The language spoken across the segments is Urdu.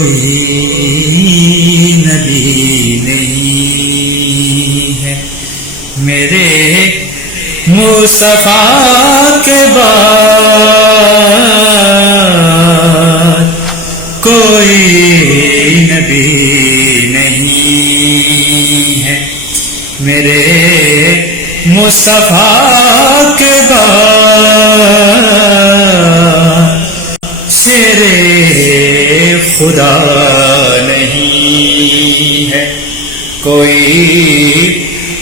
کوئی نبی نہیں ہے میرے مصطفیٰ کے بعد، کوئی نبی نہیں ہے میرے مصطفیٰ کے بعد، شیر خدا نہیں ہے کوئی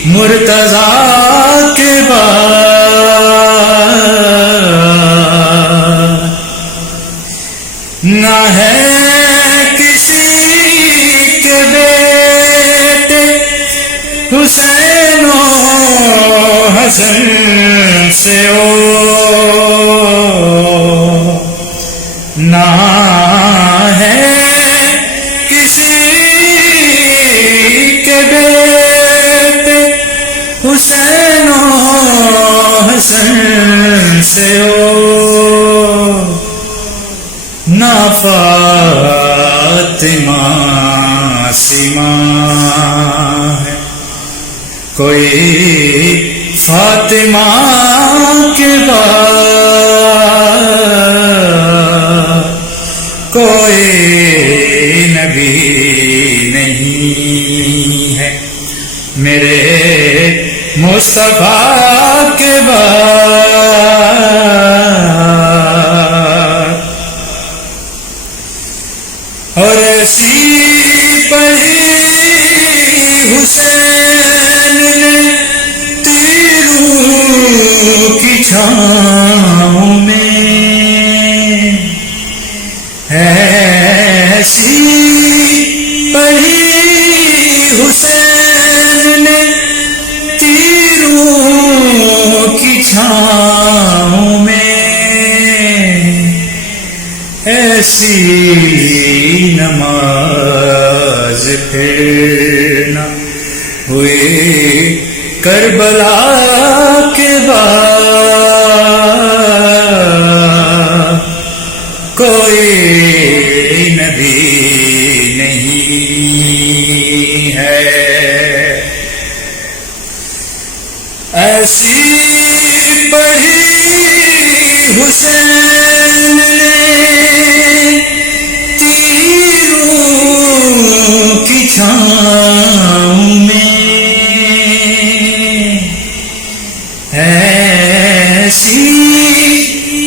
مرتضیٰ کے بعد، نہ ہے کسی کے بیٹے حسین و حسن سے نہ ہے کسی کے بیٹے حسین و حسن سے نہ فاطمہ سیما ہے کوئی فاطمہ کے بعد، کوئی نبی نہیں ہے میرے مصطفیٰ کے بعد، اور ایسی پڑھی حسین نے تیروں کی چھاؤں میں، ایسی پڑھی حسین نے تیروں کی چھاؤں میں، ایسی نماز پھر نہ ہوئی کربلا کے بعد، کوئی نبی نہیں ہے ایسی پڑھی حسین نے تیروں کی چھاؤں میں، ایسی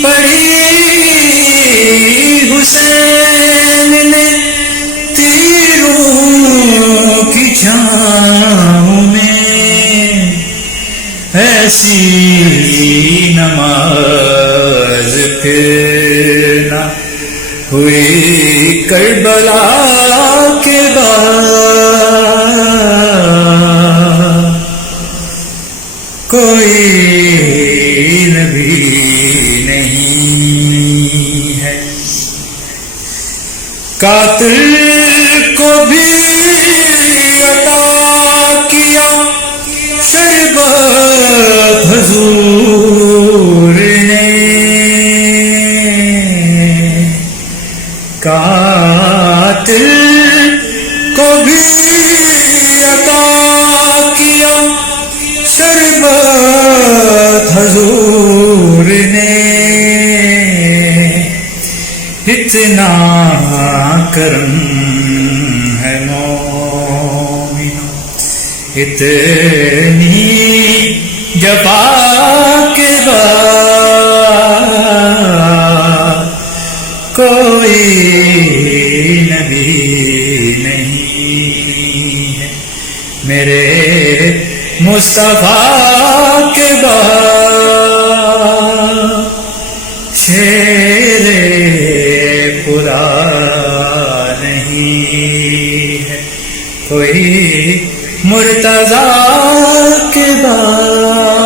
پڑھی حسین نے تیروں کی چھاؤں میں، ایسی نماز پھر نہ ہوئی کربلا کے بعد، کوئی نبی نہیں ہے قاتل کو بھی عطا کیا شربت حضور نے، قاتل کو بھی عطا کیا شربت حضور نے، اتنا کرم ہے مومنو اتنی جفا کے بعد، کوئی نبی نہیں ہے میرے مصطفیٰ کے بعد، شیر خدا نہیں ہے کوئی مرتضیٰ کے بعد۔